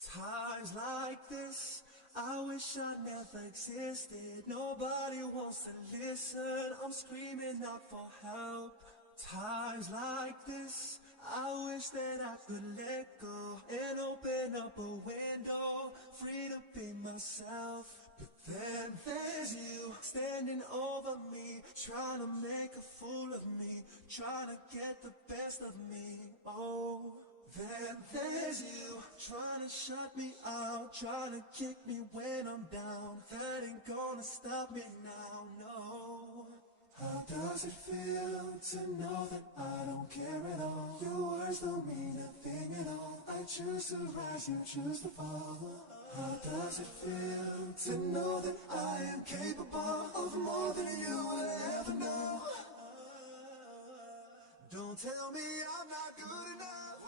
Times like this, I wish I never existed. Nobody wants to listen, I'm screaming out for help. Times like this, I wish that I could let go and open up a window, free to be myself. But then there's you, standing over me, trying to make a fool of me, trying to get the best of me. Oh, then there's you, trying to shut me out, trying to kick me when I'm down. That ain't gonna stop me now, no. How does it feel to know that I don't care at all? Your words don't mean a thing at all. I choose to rise, you choose to fall. How does it feel to know that I am capable of more than you will ever know? Don't tell me I'm not good enough.